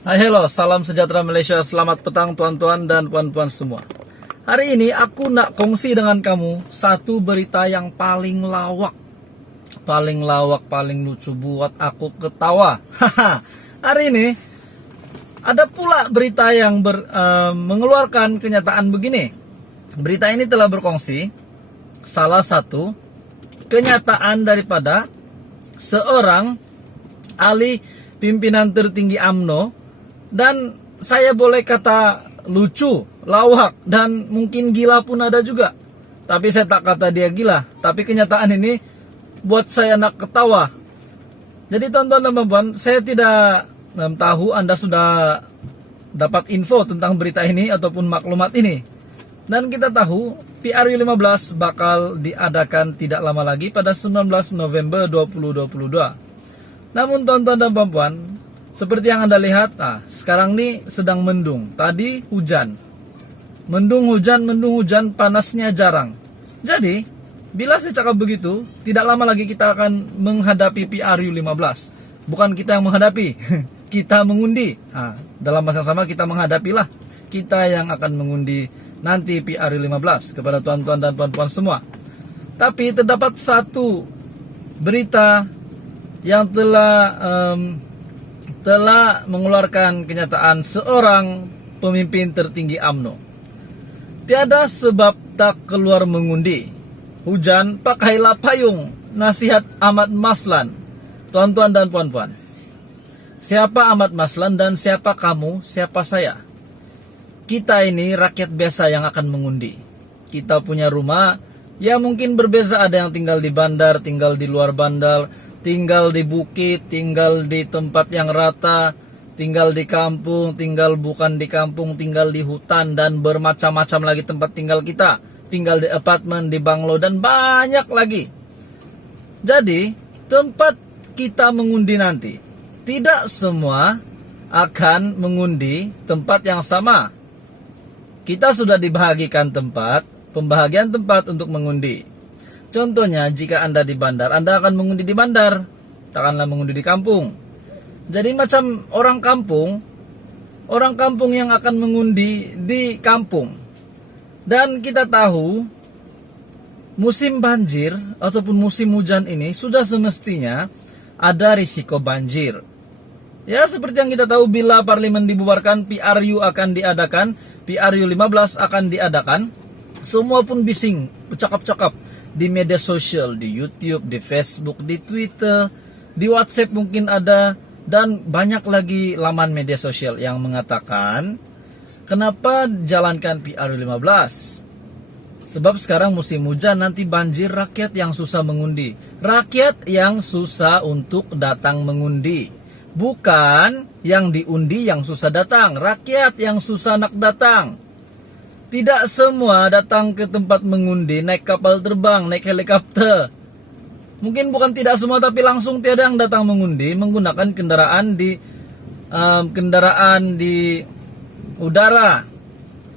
Hai, hello, salam sejahtera Malaysia, selamat petang tuan-tuan dan puan-puan semua. Hari ini aku nak kongsi dengan kamu satu berita yang paling lawak, paling lucu buat aku ketawa. Hari ini ada pula berita yang mengeluarkan kenyataan begini. Berita ini telah berkongsi salah satu kenyataan daripada seorang ahli pimpinan tertinggi UMNO. Dan saya boleh kata lucu, lawak, dan mungkin gila pun ada juga. Tapi saya tak kata dia gila. Tapi kenyataan ini buat saya nak ketawa. Jadi tuan-tuan dan puan-puan, saya tidak tahu Anda sudah dapat info tentang berita ini ataupun maklumat ini. Dan kita tahu PRU15 bakal diadakan tidak lama lagi pada 19 November 2022. Namun tuan-tuan dan puan-puan, seperti yang Anda lihat, sekarang ini sedang mendung. Tadi hujan. Mendung hujan, panasnya jarang. Jadi, bila saya cakap begitu, tidak lama lagi kita akan menghadapi PRU15. Bukan kita yang menghadapi, kita mengundi. Dalam masa sama kita menghadapilah. Kita yang akan mengundi nanti PRU15 kepada tuan-tuan dan puan-puan semua. Tapi terdapat satu berita yang telah mengeluarkan kenyataan seorang pemimpin tertinggi UMNO. Tiada sebab tak keluar mengundi. Hujan pakailah payung. Nasihat Ahmad Maslan. Tuan-tuan dan puan-puan, siapa Ahmad Maslan dan siapa kamu, siapa saya? Kita ini rakyat biasa yang akan mengundi. Kita punya rumah, ya mungkin berbeza, ada yang tinggal di bandar, tinggal di luar bandar, tinggal di bukit, tinggal di tempat yang rata, tinggal di kampung, tinggal bukan di kampung, tinggal di hutan, dan bermacam-macam lagi tempat tinggal kita. Tinggal di apartemen, di banglo, dan banyak lagi. Jadi, tempat kita mengundi nanti, tidak semua akan mengundi tempat yang sama. Kita sudah dibahagikan tempat, pembahagian tempat untuk mengundi. Contohnya, jika Anda di bandar, Anda akan mengundi di bandar, takkanlah mengundi di kampung. Jadi macam orang kampung yang akan mengundi di kampung. Dan kita tahu, musim banjir ataupun musim hujan ini sudah semestinya ada risiko banjir. Ya, seperti yang kita tahu, bila parlimen dibubarkan, PRU akan diadakan, PRU15 akan diadakan, semua pun bising, bercakap-cakap di media sosial, di YouTube, di Facebook, di Twitter, di WhatsApp mungkin ada, dan banyak lagi laman media sosial yang mengatakan, kenapa jalankan PRU15? Sebab sekarang musim hujan, nanti banjir, rakyat yang susah mengundi. Rakyat yang susah untuk datang mengundi. Bukan yang diundi yang susah datang, rakyat yang susah nak datang. Tidak semua datang ke tempat mengundi naik kapal terbang, naik helikopter. Mungkin bukan tidak semua, tapi langsung tiada yang datang mengundi menggunakan kendaraan di udara.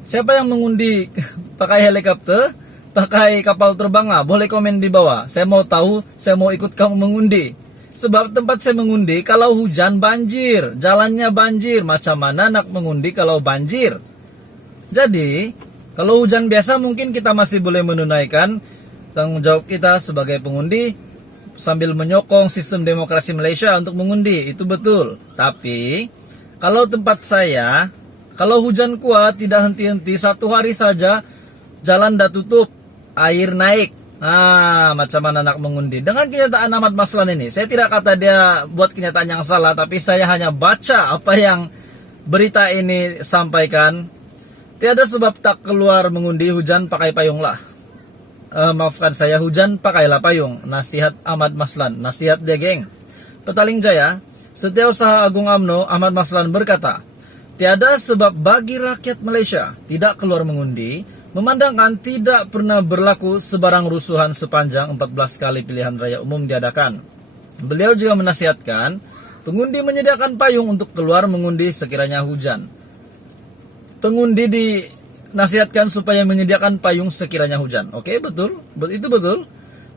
Siapa yang mengundi pakai helikopter, pakai kapal terbang? Boleh komen di bawah. Saya mau tahu, saya mau ikut kamu mengundi. Sebab tempat saya mengundi, kalau hujan banjir, jalannya banjir. Macam mana nak mengundi kalau banjir? Jadi, kalau hujan biasa mungkin kita masih boleh menunaikan tanggung jawab kita sebagai pengundi sambil menyokong sistem demokrasi Malaysia untuk mengundi. Itu betul. Tapi, kalau tempat saya, kalau hujan kuat tidak henti-henti, satu hari saja jalan dah tutup, air naik. Macam mana nak mengundi? Dengan kenyataan Ahmad Maslan ini, saya tidak kata dia buat kenyataan yang salah, tapi saya hanya baca apa yang berita ini sampaikan. Tiada sebab tak keluar mengundi, hujan pakai payung lah. Maafkan saya, hujan pakailah payung. Nasihat Ahmad Maslan, nasihat dia geng. Petaling Jaya, Setiausaha Agung UMNO Ahmad Maslan berkata, tiada sebab bagi rakyat Malaysia tidak keluar mengundi, memandangkan tidak pernah berlaku sebarang rusuhan sepanjang 14 kali pilihan raya umum diadakan. Beliau juga menasihatkan pengundi menyediakan payung untuk keluar mengundi sekiranya hujan. Pengundi dinasihatkan supaya menyediakan payung sekiranya hujan. Oke, betul. Itu betul.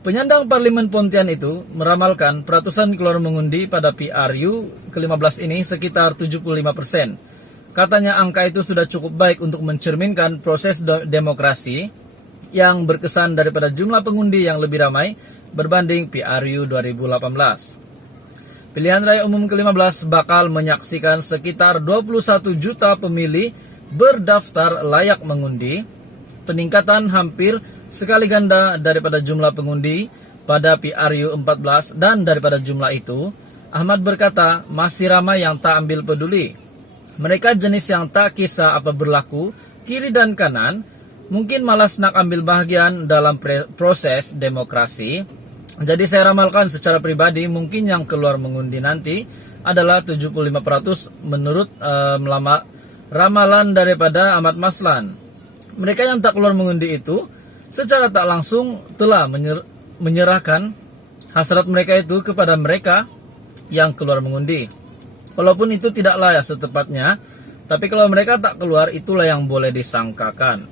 Penyandang Parlemen Pontian itu meramalkan peratusan keluar mengundi pada PRU ke-15 ini sekitar 75%. Katanya angka itu sudah cukup baik untuk mencerminkan proses demokrasi yang berkesan daripada jumlah pengundi yang lebih ramai berbanding PRU 2018. Pilihan raya umum ke-15 bakal menyaksikan sekitar 21 juta pemilih berdaftar layak mengundi, peningkatan hampir sekali ganda daripada jumlah pengundi pada PRU 14, dan daripada jumlah itu, Ahmad berkata masih ramai yang tak ambil peduli. Mereka jenis yang tak kisah apa berlaku, kiri dan kanan, mungkin malas nak ambil bahagian dalam proses demokrasi. Jadi saya ramalkan secara pribadi mungkin yang keluar mengundi nanti adalah 75% menurut ramalan daripada Ahmad Maslan. Mereka yang tak keluar mengundi itu secara tak langsung telah menyerahkan hasrat mereka itu kepada mereka yang keluar mengundi. Walaupun itu tidaklah ya setepatnya, tapi kalau mereka tak keluar itulah yang boleh disangkakan.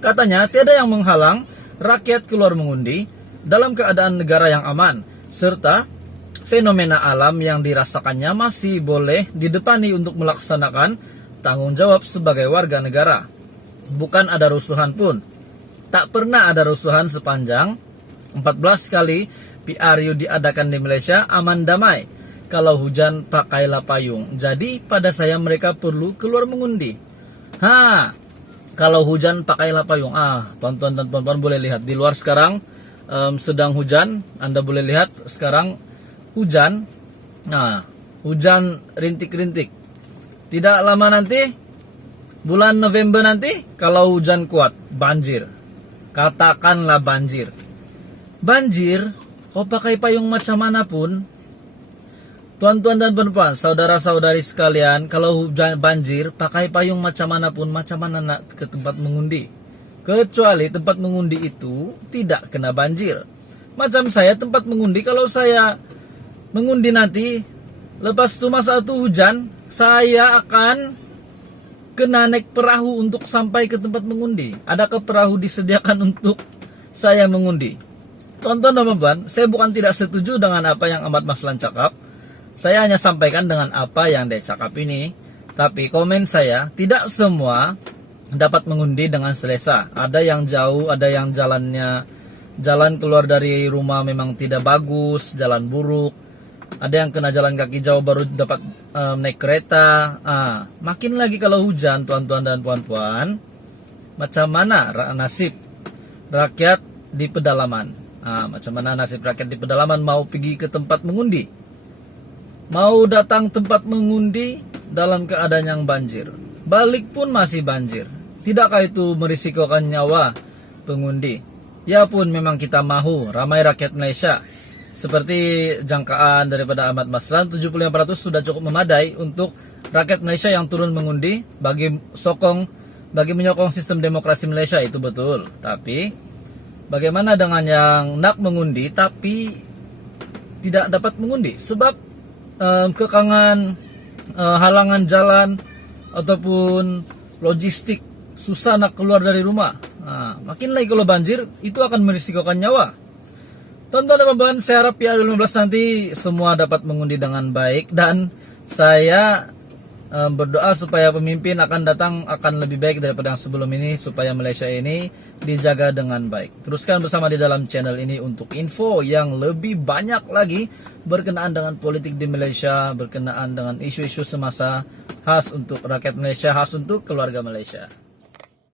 Katanya tiada yang menghalang rakyat keluar mengundi dalam keadaan negara yang aman, serta fenomena alam yang dirasakannya masih boleh didepani untuk melaksanakan tanggung jawab sebagai warga negara. Bukan ada rusuhan pun. Tak pernah ada rusuhan sepanjang 14 kali PRU diadakan di Malaysia aman damai. Kalau hujan pakailah payung. Jadi pada saya mereka perlu keluar mengundi. Kalau hujan pakailah payung. Tonton dan puan-puan boleh lihat di luar sekarang sedang hujan. Anda boleh lihat sekarang hujan. Hujan rintik-rintik. Tidak lama nanti, bulan November nanti, kalau hujan kuat, banjir. Katakanlah banjir. Banjir, kau pakai payung macam mana pun, tuan-tuan dan puan-puan, saudara-saudari sekalian, kalau hujan banjir, pakai payung macam mana pun, macam mana nak ke tempat mengundi. Kecuali tempat mengundi itu tidak kena banjir. Macam saya tempat mengundi, kalau saya mengundi nanti, lepas itu masa itu hujan, saya akan kena naik perahu untuk sampai ke tempat mengundi. Adakah perahu disediakan untuk saya mengundi? Tonton teman-teman, saya bukan tidak setuju dengan apa yang Ahmad Maslan cakap. Saya hanya sampaikan dengan apa yang dia cakap ini. Tapi komen saya, tidak semua dapat mengundi dengan selesa. Ada yang jauh, ada yang jalan keluar dari rumah memang tidak bagus, jalan buruk. Ada yang kena jalan kaki jauh baru dapat naik kereta. Makin lagi kalau hujan, tuan-tuan dan puan-puan, macam mana nasib rakyat di pedalaman? Macam mana nasib rakyat di pedalaman mau pergi ke tempat mengundi? Mau datang tempat mengundi dalam keadaan yang banjir. Balik pun masih banjir. Tidakkah itu merisikokan nyawa pengundi? Ya pun memang kita mahu ramai rakyat Malaysia. Seperti jangkaan daripada Ahmad Maslan, 75% sudah cukup memadai untuk rakyat Malaysia yang turun mengundi bagi menyokong sistem demokrasi Malaysia, itu betul. Tapi bagaimana dengan yang nak mengundi tapi tidak dapat mengundi sebab kekangan, halangan jalan ataupun logistik, susah nak keluar dari rumah. Makin lagi kalau banjir, itu akan merisikokan nyawa. Tonton teman-teman, saya harap PRU 15 nanti semua dapat mengundi dengan baik, dan saya berdoa supaya pemimpin akan datang akan lebih baik daripada yang sebelum ini, supaya Malaysia ini dijaga dengan baik. Teruskan bersama di dalam channel ini untuk info yang lebih banyak lagi berkenaan dengan politik di Malaysia, berkenaan dengan isu-isu semasa khas untuk rakyat Malaysia, khas untuk keluarga Malaysia.